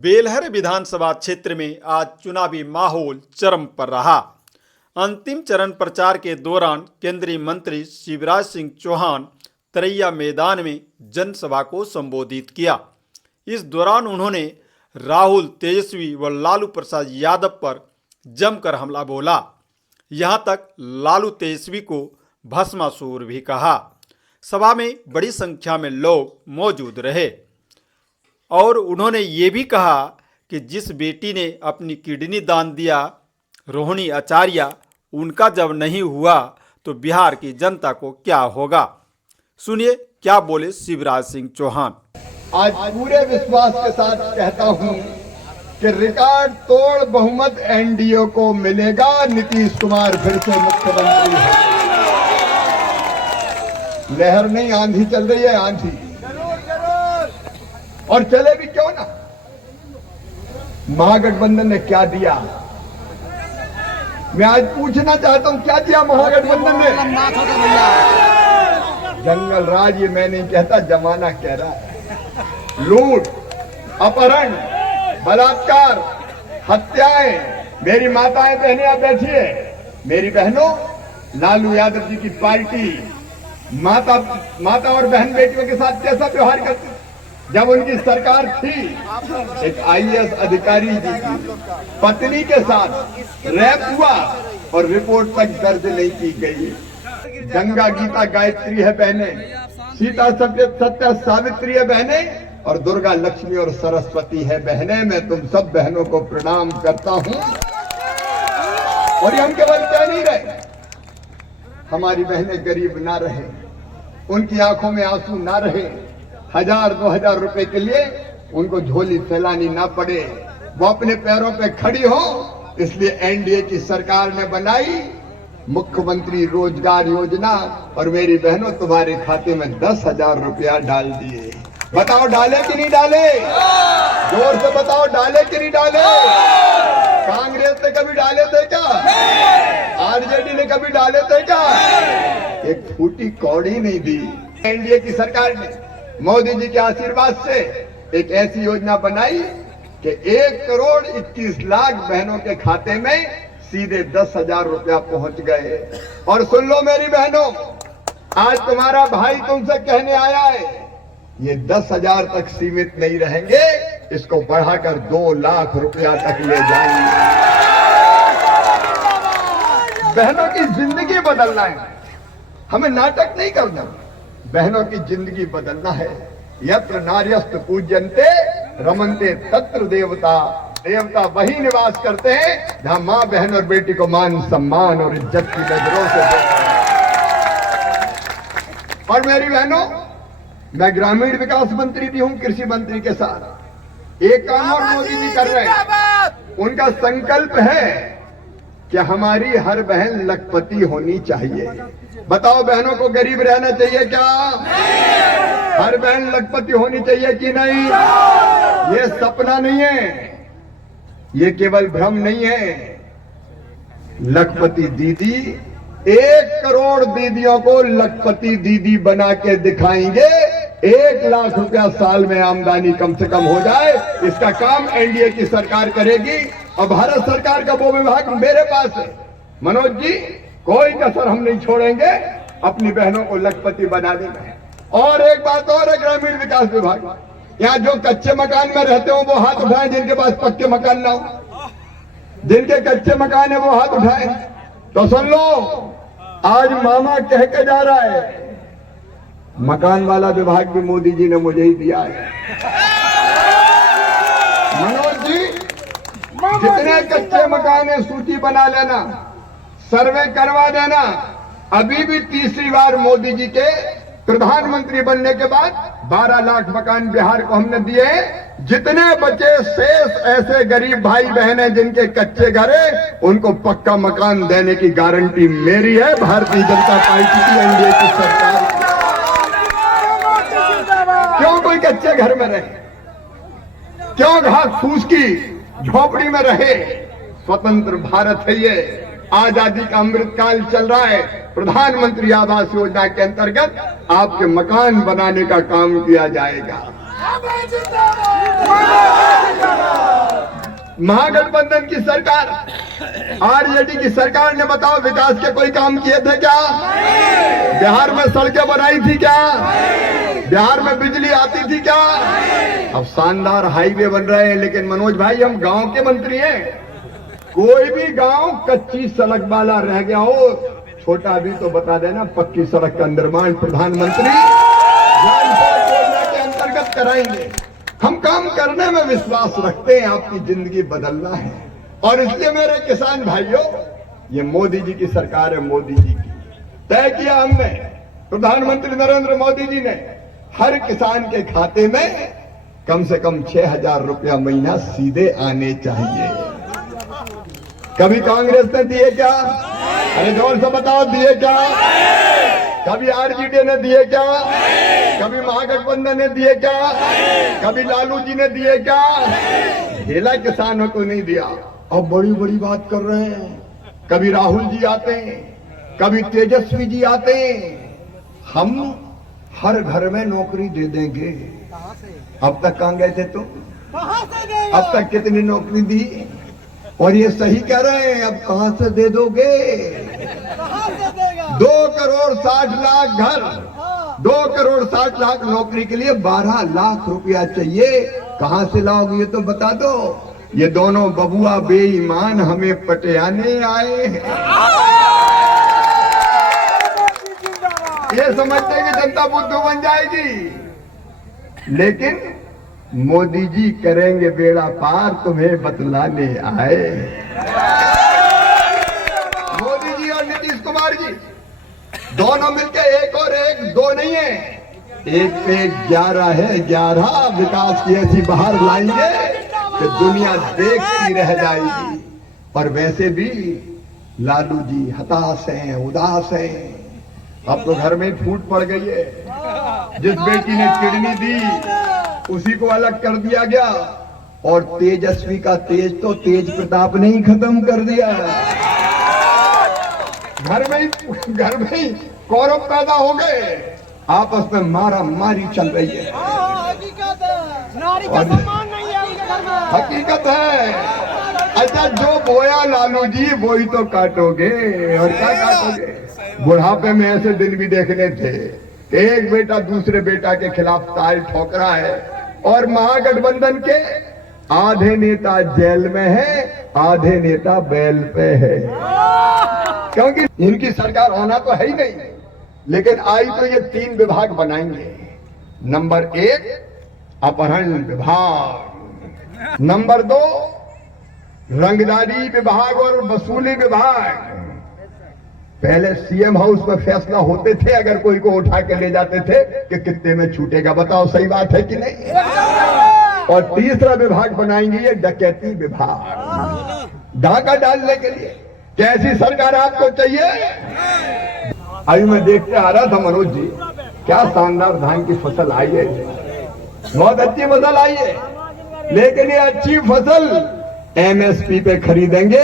बेलहर विधानसभा क्षेत्र में आज चुनावी माहौल चरम पर रहा। अंतिम चरण प्रचार के दौरान केंद्रीय मंत्री शिवराज सिंह चौहान तरैया मैदान में जनसभा को संबोधित किया। इस दौरान उन्होंने राहुल, तेजस्वी व लालू प्रसाद यादव पर जमकर हमला बोला। यहां तक लालू तेजस्वी को भस्मासुर भी कहा। सभा में बड़ी संख्या में लोग मौजूद रहे और उन्होंने ये भी कहा कि जिस बेटी ने अपनी किडनी दान दिया, रोहिणी आचार्य, उनका जब नहीं हुआ तो बिहार की जनता को क्या होगा। सुनिए क्या बोले शिवराज सिंह चौहान। आज पूरे विश्वास के साथ कहता हूं कि रिकॉर्ड तोड़ बहुमत एनडीए को मिलेगा। नीतीश कुमार फिर से मुख्यमंत्री है। लहर नहीं, आंधी चल रही है, आंधी, और चले भी क्यों ना। महागठबंधन ने क्या दिया, मैं आज पूछना चाहता हूं, क्या दिया महागठबंधन ने? जंगल राज, ये मैं नहीं कहता, जमाना कह रहा है। लूट, अपहरण, बलात्कार, हत्याएं। मेरी माताएं बहनें आप बैठिए, मेरी बहनों, लालू यादव जी की पार्टी माता और बहन बेटियों के साथ कैसा व्यवहार करती। जब उनकी सरकार थी, एक आईएएस अधिकारी जी की पत्नी के साथ रेप हुआ और रिपोर्ट तक दर्ज नहीं की गई। गंगा गीता गायत्री है बहने, सीता सत्य सावित्री है बहने, और दुर्गा लक्ष्मी और सरस्वती है बहने। मैं तुम सब बहनों को प्रणाम करता हूं। और ये हम केवल कह नहीं रहे, हमारी बहनें गरीब ना रहे, उनकी आंखों में आंसू ना रहे, 1000-2000 रुपए के लिए उनको झोली फैलानी ना पड़े, वो अपने पैरों पे खड़ी हो। इसलिए एनडीए की सरकार ने बनाई मुख्यमंत्री रोजगार योजना, और मेरी बहनों तुम्हारे खाते में 10,000 रुपया डाल दिए। बताओ डाले कि नहीं डाले? जोर से बताओ, डाले कि नहीं डाले? कांग्रेस ने कभी डाले थे क्या? आरजेडी ने कभी डाले थे क्या? एक फूटी कौड़ी नहीं दी। एनडीए की सरकार ने मोदी जी के आशीर्वाद से एक ऐसी योजना बनाई कि 1,21,00,000 बहनों के खाते में सीधे 10,000 रुपया पहुंच गए। और सुन लो मेरी बहनों, आज तुम्हारा भाई तुमसे कहने आया है, ये 10,000 तक सीमित नहीं रहेंगे, इसको बढ़ाकर 2 लाख रुपया तक ले जाएंगे। बहनों की जिंदगी बदलना है, हमें नाटक नहीं करना। बहनों की जिंदगी बदलना है। यत्र नार्यस्त पूज्यन्ते रमन्ते तत्र देवता। देवता वही निवास करते हैं जहां मां, बहन और बेटी को मान, सम्मान और इज्जत की नजरों से देखते हैं। और मेरी बहनों, मैं ग्रामीण विकास मंत्री भी हूं, कृषि मंत्री के साथ एक काम और मोदी जी कर रहे हैं। उनका संकल्प है कि हमारी हर बहन लखपति होनी चाहिए। बताओ बहनों को गरीब रहना चाहिए क्या? हर बहन लखपति होनी चाहिए कि नहीं? ये सपना नहीं है, ये केवल भ्रम नहीं है। लखपति दीदी, 1 करोड़ दीदियों को लखपति दीदी बना के दिखाएंगे। 1 लाख रुपया साल में आमदनी कम से कम हो जाए, इसका काम एनडीए की सरकार करेगी। और भारत सरकार का वो विभाग मेरे पास है। मनोज जी, कोई कसर हम नहीं छोड़ेंगे अपनी बहनों को लखपति बना देना। और एक बात और है, ग्रामीण विकास विभाग, यहाँ जो कच्चे मकान में रहते हो वो हाथ उठाएं, जिनके पास पक्के मकान ना हो। जिनके कच्चे मकान है वो हाथ उठाएं। तो सुन लो, आज मामा कह के जा रहा है, मकान वाला विभाग भी मोदी जी ने मुझे ही दिया है। मनोज जी, जितने कच्चे मकान है सूची बना लेना, सर्वे करवा देना। अभी भी तीसरी बार मोदी जी के प्रधानमंत्री बनने के बाद 12 लाख मकान बिहार को हमने दिए। जितने बचे शेष ऐसे गरीब भाई बहन हैं जिनके कच्चे घर है, उनको पक्का मकान देने की गारंटी मेरी है, भारतीय जनता पार्टी की, एनडीए की सरकार। क्यों कोई कच्चे घर में रहे? क्यों घास फूस की झोपड़ी में रहे? स्वतंत्र भारत है ये, आजादी का अमृतकाल चल रहा है। प्रधानमंत्री आवास योजना के अंतर्गत आपके मकान बनाने का काम किया जाएगा। महागठबंधन की सरकार, आरजेडी की सरकार ने बताओ विकास के कोई काम किए थे क्या? बिहार में सड़कें बनाई थी क्या? बिहार में बिजली आती थी क्या? अब शानदार हाईवे बन रहे हैं, लेकिन मनोज भाई हम गांव के मंत्री हैं। कोई भी गांव कच्ची सड़क वाला रह गया हो, छोटा भी तो बता देना, पक्की सड़क का निर्माण प्रधानमंत्री योजना के अंतर्गत कराएंगे। हम काम करने में विश्वास रखते हैं, आपकी जिंदगी बदलना है। और इसलिए मेरे किसान भाइयों, ये मोदी जी की सरकार है, मोदी जी की तय किया हमने, प्रधानमंत्री नरेंद्र मोदी जी ने हर किसान के खाते में कम से कम 6,000 रुपया महीना सीधे आने चाहिए। कभी कांग्रेस ने दिए क्या? अरे जोर से बताओ, दिए क्या? कभी आरजेडी ने दिए क्या? कभी महागठबंधन ने दिए क्या? कभी लालू जी ने दिए क्या? ढेला किसानों को नहीं दिया। अब बड़ी बड़ी बात कर रहे हैं। कभी राहुल जी आते हैं, कभी तेजस्वी जी आते हैं, हम हर घर में नौकरी दे देंगे। अब तक कहां गए थे तुम? अब तक कितनी नौकरी दी? और ये सही कह रहे हैं, अब कहां से दे दोगे? 2 करोड़ 60 लाख घर, 2 करोड़ 60 लाख नौकरी के लिए 12 लाख रुपया चाहिए। कहां से लाओगे ये तो बता दो। ये दोनों बबुआ बेईमान हमें पटियाने आए हैं। ये समझते हैं कि जनता बुद्धू बन जाएगी, लेकिन मोदी जी करेंगे बेड़ा पार, तुम्हें बतलाने आए। मोदी जी और नीतीश कुमार जी दोनों मिलके 1 और 1 2 नहीं है, 1 पे 11 है। 11 विकास की ऐसी बाहर लाएंगे कि दुनिया देखती रह जाएगी। और वैसे भी लालू जी हताश हैं, उदास हैं। अब तो घर में फूट पड़ गई है। जिस बेटी ने किडनी दी उसी को अलग कर दिया गया, और तेजस्वी का तेज तो तेज प्रताप ने ही खत्म कर दिया। घर में ही कौरव पैदा हो गए, आपस में मारा मारी चल रही है। हकीकत है। अच्छा, जो बोया लालू जी वही तो काटोगे, और क्या काटोगे? बुढ़ापे में ऐसे दिन भी देखने थे, एक बेटा दूसरे बेटा के खिलाफ ताल ठोक रहा है, और महागठबंधन के आधे नेता जेल में है, आधे नेता बेल पे है। क्योंकि इनकी सरकार होना तो है ही नहीं, लेकिन आई तो ये 3 विभाग बनाएंगे। नंबर 1 अपहरण विभाग, नंबर 2 रंगदारी विभाग और वसूली विभाग। पहले सीएम हाउस में फैसला होते थे, अगर कोई को उठा के ले जाते थे कि कितने में छूटेगा। बताओ सही बात है कि नहीं? और तीसरा विभाग बनाएंगे ये डकैती विभाग, डाका डालने के लिए। कैसी सरकार आपको चाहिए? अभी मैं देखते आ रहा था मनोज जी, क्या शानदार धान की फसल आई है, बहुत अच्छी फसल आई है। लेकिन ये अच्छी फसल एमएसपी पे खरीदेंगे,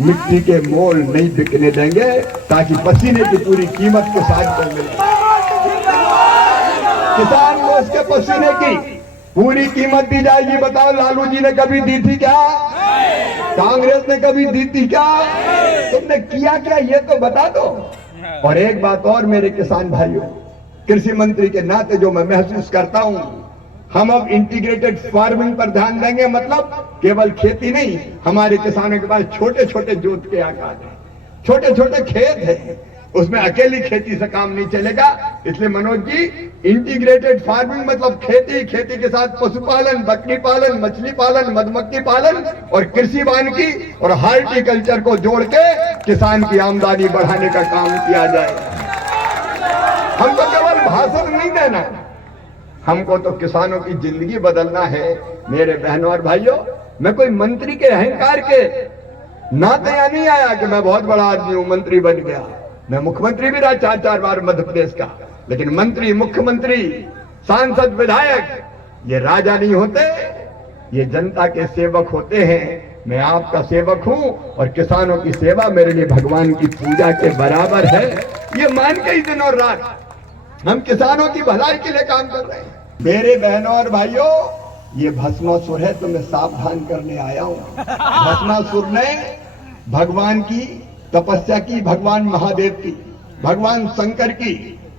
मिट्टी के मोल नहीं बिकने देंगे, ताकि पसीने की पूरी कीमत किसान को मिले। किसान को उसके पसीने की पूरी कीमत दी जाएगी। बताओ लालू जी ने कभी दी थी क्या? कांग्रेस ने कभी दी थी क्या? तुमने किया क्या ये तो बता दो। और एक बात और मेरे किसान भाइयों, कृषि मंत्री के नाते जो मैं महसूस करता हूं, हम अब इंटीग्रेटेड फार्मिंग पर ध्यान देंगे। मतलब केवल खेती नहीं, हमारे किसानों के पास छोटे छोटे जोत के आकार हैं, छोटे छोटे खेत हैं, उसमें अकेली खेती से काम नहीं चलेगा। इसलिए मनोज जी, इंटीग्रेटेड फार्मिंग मतलब खेती, खेती के साथ पशुपालन, बकरी पालन, मछली पालन, मधुमक्खी पालन और कृषि वानिकी और हार्टिकल्चर को जोड़ के किसान की आमदनी बढ़ाने का काम किया जाए। हमको केवल भाषण नहीं देना, हमको तो किसानों की जिंदगी बदलना है। मेरे बहनों और भाइयों, मैं कोई मंत्री के अहंकार के नाते यहाँ नहीं आया कि मैं बहुत बड़ा आदमी हूं, मंत्री बन गया। मैं मुख्यमंत्री भी रहा 4 बार मध्य प्रदेश का, लेकिन मंत्री, मुख्यमंत्री, सांसद, विधायक ये राजा नहीं होते, ये जनता के सेवक होते हैं। मैं आपका सेवक हूं और किसानों की सेवा मेरे लिए भगवान की पूजा के बराबर है। ये मान के ही दिन और रात हम किसानों की भलाई के लिए काम कर रहे हैं। मेरे बहनों और भाइयों, ये भस्मासुर है तो मैं सावधान करने आया हूं। भस्मासुर ने भगवान की तपस्या की, भगवान महादेव की, भगवान शंकर की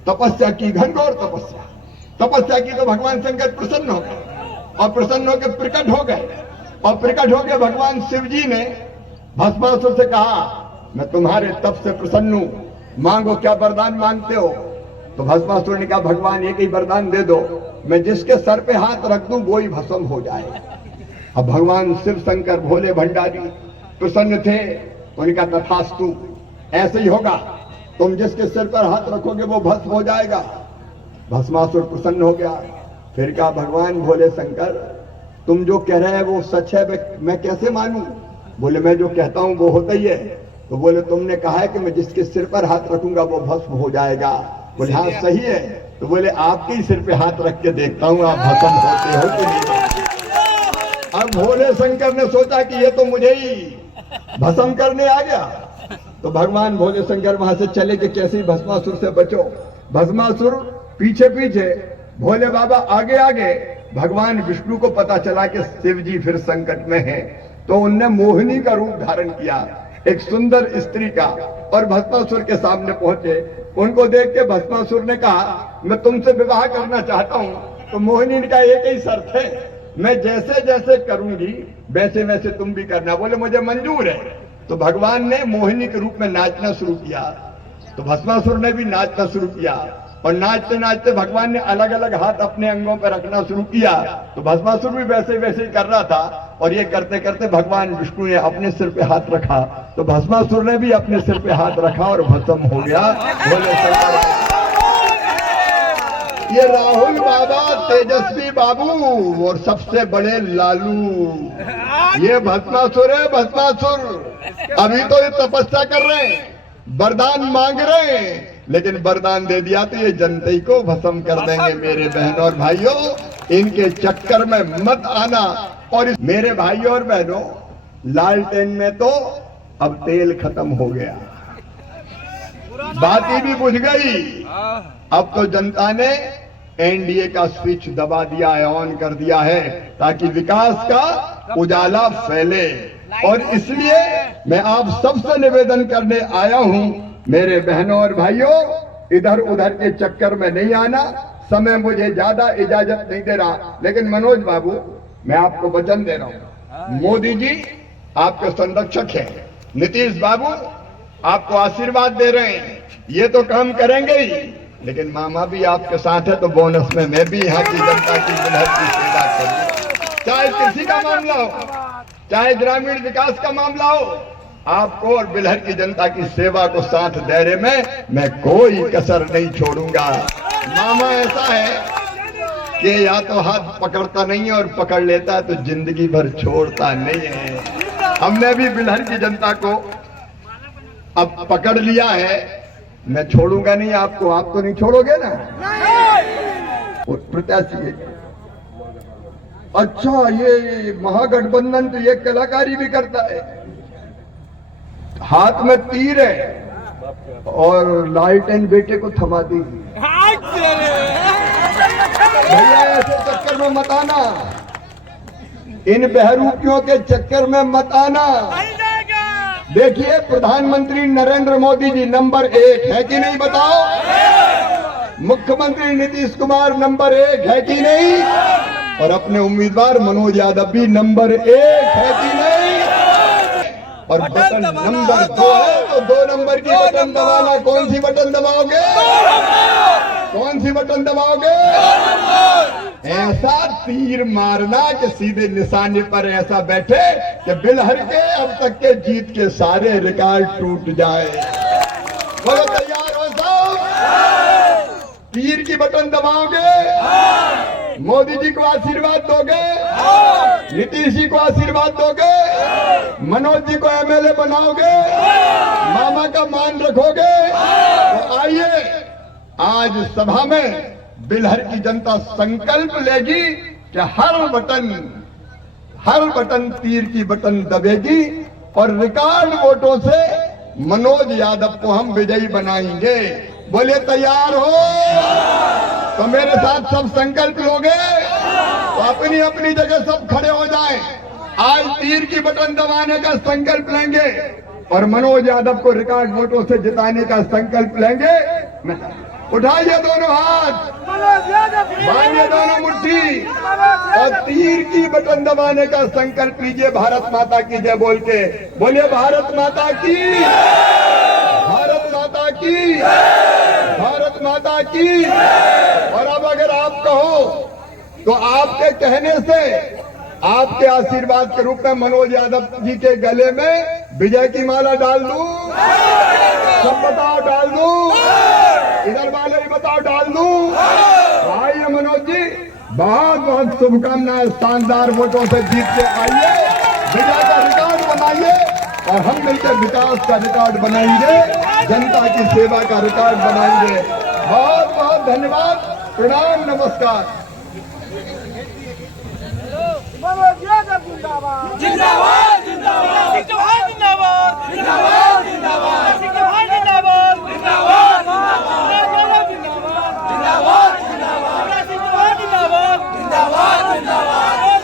तपस्या की, घनघोर तपस्या की। तो भगवान शंकर प्रसन्न हो गए और प्रसन्न होकर प्रकट हो गए, और प्रकट होकर भगवान शिव जी ने भस्मासुर से कहा, मैं तुम्हारे तप से प्रसन्न हूं, मांगो क्या वरदान मांगते हो। तो भस्मासुर ने कहा, भगवान एक ही वरदान दे दो, मैं जिसके सर पे हाथ रख दूं वो ही भस्म हो जाए। अब भगवान शिव शंकर भोले भंडारी प्रसन्न थे, उनका तथास्तु, ऐसे ही होगा, तुम जिसके सिर पर हाथ रखोगे वो भस्म हो जाएगा। भस्मासुर प्रसन्न हो गया। फिर कहा, भगवान भोले शंकर, तुम जो कह रहे हैं वो सच है, मैं कैसे मानूं। बोले, मैं जो कहता हूं वो होता ही है। तो बोले, तुमने कहा है कि मैं जिसके सिर पर हाथ रखूंगा वो भस्म हो जाएगा। बोले, हाँ सही है। तो बोले, आपके ही सिर पे हाथ रख के देखता हूं आप भस्म होते हो कि नहीं। अब भोले शंकर ने सोचा कि ये तो मुझे ही भस्म करने आ गया। तो भगवान भोले शंकर वहां से चले कि कैसे ही भस्मासुर से बचो। भस्मासुर पीछे पीछे, भोले बाबा आगे आगे। भगवान विष्णु को पता चला कि शिव जी फिर संकट में हैं, तो उनने मोहिनी का रूप धारण किया, एक सुंदर स्त्री का, और भस्मासुर के सामने पहुंचे। उनको देख के भस्मासुर ने कहा, मैं तुमसे विवाह करना चाहता हूं। तो मोहिनी ने कहा, एक ही शर्त है, मैं जैसे जैसे करूंगी वैसे वैसे तुम भी करना। बोले, मुझे मंजूर है। तो भगवान ने मोहिनी के रूप में नाचना शुरू किया। तो भस्मासुर ने भी नाचना शुरू किया, और नाचते नाचते भगवान ने अलग अलग हाथ अपने अंगों पर रखना शुरू किया। तो भस्मासुर भी वैसे वैसे ही कर रहा था, और ये करते करते भगवान विष्णु ने अपने सिर पे हाथ रखा, तो भस्मासुर ने भी अपने सिर पे हाथ रखा और भस्म हो गया। बोले शंकर। ये राहुल बाबा, तेजस्वी बाबू और सबसे बड़े लालू, ये भस्मासुर है। भस्मासुर अभी तो ये तपस्या कर रहे हैं, वरदान मांग रहे हैं, लेकिन वरदान दे दिया तो ये जनता को भस्म कर देंगे। मेरे बहनों और भाइयों, इनके चक्कर में मत आना। और मेरे भाइयों और बहनों, लालटेन में तो अब तेल खत्म हो गया, बाती भी बुझ गई। अब तो जनता ने एनडीए का स्विच दबा दिया है, ऑन कर दिया है, ताकि विकास का उजाला फैले। और इसलिए मैं आप सबसे निवेदन करने आया हूं, मेरे बहनों और भाइयों, इधर उधर के चक्कर में नहीं आना। समय मुझे ज्यादा इजाजत नहीं दे रहा, लेकिन मनोज बाबू, मैं आपको वचन दे रहा हूं, मोदी जी आपके संरक्षक हैं, नीतीश बाबू आपको आशीर्वाद दे रहे हैं, ये तो काम करेंगे ही, लेकिन मामा भी आपके साथ है, तो बोनस में मैं भी यहाँ की जनता की बिलहर की सेवा करूँ। चाहे कृषि का मामला हो, चाहे ग्रामीण विकास का मामला हो, आपको और बिलहर की जनता की सेवा को साथ दायरे में मैं कोई कसर नहीं छोड़ूंगा। मामा ऐसा है कि या तो हाथ पकड़ता नहीं है, और पकड़ लेता है तो जिंदगी भर छोड़ता नहीं है। हमने भी बिलहर की जनता को अब पकड़ लिया है, मैं छोड़ूंगा नहीं आपको। आप तो नहीं छोड़ोगे ना? प्रत्याशी है। अच्छा, ये महागठबंधन तो ये कलाकारी भी करता है, हाथ में तीर है और लालटेन बेटे को थमा दी। भैया ऐसे चक्कर में मत आना, इन बहरूपियों के चक्कर में मत आना। देखिए, प्रधानमंत्री नरेंद्र मोदी जी नंबर 1 है कि नहीं, बताओ? मुख्यमंत्री नीतीश कुमार नंबर 1 है कि नहीं? और अपने उम्मीदवार मनोज यादव भी नंबर 1 है कि नहीं? और बटन नंबर 2 है, तो 2 नंबर की बटन दबाना। कौन सी बटन दबाओगे? कौन सी बटन दबाओगे? ऐसा तीर मारना कि सीधे निशाने पर ऐसा बैठे कि बिलहर के अब तक के जीत के सारे रिकॉर्ड टूट जाए। बोलो, तैयार हो सब? तीर की बटन दबाओगे? मोदी जी को आशीर्वाद दोगे? नीतीश जी को आशीर्वाद दोगे? मनोज जी को एमएलए बनाओगे? मामा का मान रखोगे? तो आइए, आज सभा में बिलहर की जनता संकल्प लेगी कि हर बटन तीर की बटन दबेगी, और रिकॉर्ड वोटों से मनोज यादव को हम विजयी बनाएंगे। बोले, तैयार हो? तो मेरे साथ सब संकल्प लोगे? तो अपनी अपनी जगह सब खड़े हो जाएं। आज तीर की बटन दबाने का संकल्प लेंगे और मनोज यादव को रिकॉर्ड वोटों से जिताने का संकल्प लेंगे। उठाइए दोनों हाथ, बांधिए दोनों मुट्ठी और तीर की बटन दबाने का संकल्प लीजिए। भारत माता की जय बोल के बोलिए, भारत माता की, भारत माता की, भारत माता की। और अब अगर आप कहो तो आपके कहने से, आपके आशीर्वाद के रूप में मनोज यादव जी के गले में विजय की माला डाल दूं? सब बताओ, डाल दूं? इधर वाले भी बताओ, डाल दूं? आइए मनोज जी, बहुत बहुत शुभकामनाएं। शानदार वोटों से जीत के आइए, विजय का रिकॉर्ड बनाइए और हम मिलकर विकास का रिकॉर्ड बनाएंगे, जनता की सेवा का रिकॉर्ड बनाएंगे। बहुत बहुत धन्यवाद, प्रणाम, नमस्कार। मनोज यादव जिंदाबाद।